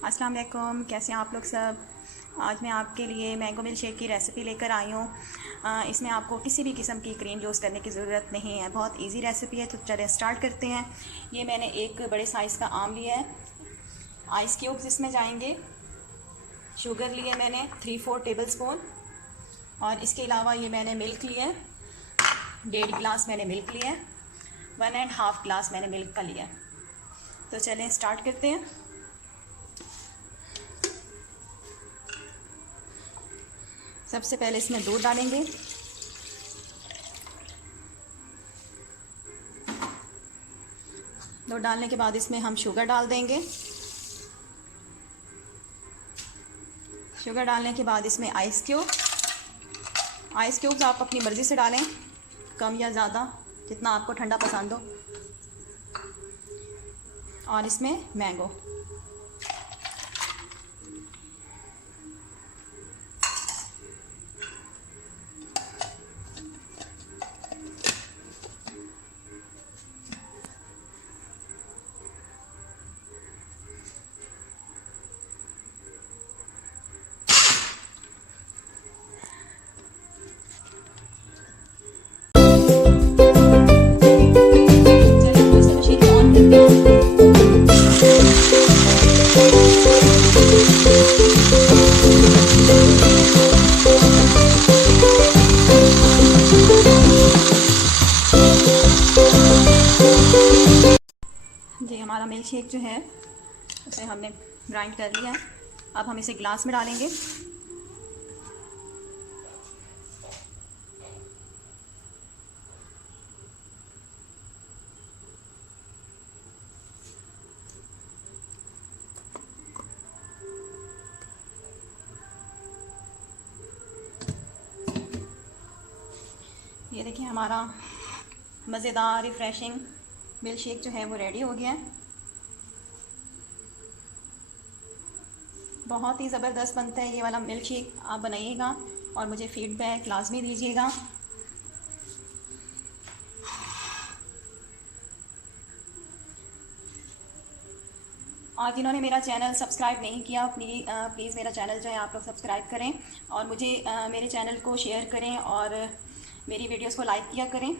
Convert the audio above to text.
अस्सलाम वालेकुम, कैसे हैं आप लोग सब। आज मैं आपके लिए मैंगो मिल्क शेक की रेसिपी लेकर आई हूँ। इसमें आपको किसी भी किस्म की क्रीम यूज़ करने की ज़रूरत नहीं है, बहुत इजी रेसिपी है। तो चलिए स्टार्ट करते हैं। ये मैंने एक बड़े साइज़ का आम लिया है, आइस क्यूब्स इसमें जाएंगे। शुगर लिए मैंने 3-4 टेबल स्पून, और इसके अलावा ये मैंने मिल्क लिया है, 1.5 गिलास मैंने मिल्क लिया है, 1.5 गिलास मैंने मिल्क का लिया है। तो चलें स्टार्ट करते हैं। सबसे पहले इसमें दूध डालेंगे। दूध डालने के बाद इसमें हम शुगर डाल देंगे। शुगर डालने के बाद इसमें आइस क्यूब्स आप अपनी मर्ज़ी से डालें, कम या ज़्यादा, जितना आपको ठंडा पसंद हो। और इसमें मैंगो। जी हमारा मिल्क शेक जो है उसे हमने ग्राइंड कर लिया है। अब हम इसे ग्लास में डालेंगे। ये देखिए हमारा मज़ेदार रिफ़्रेशिंग मिल्क शेक जो है वो रेडी हो गया है। बहुत ही ज़बरदस्त बनता है ये वाला मिल्क शेक। आप बनाइएगा और मुझे फ़ीडबैक लाजमी दीजिएगा। और जिन्होंने मेरा चैनल सब्सक्राइब नहीं किया, प्लीज़ मेरा चैनल जो है आप लोग सब्सक्राइब करें, और मुझे मेरे चैनल को शेयर करें और मेरी वीडियोस को लाइक किया करें।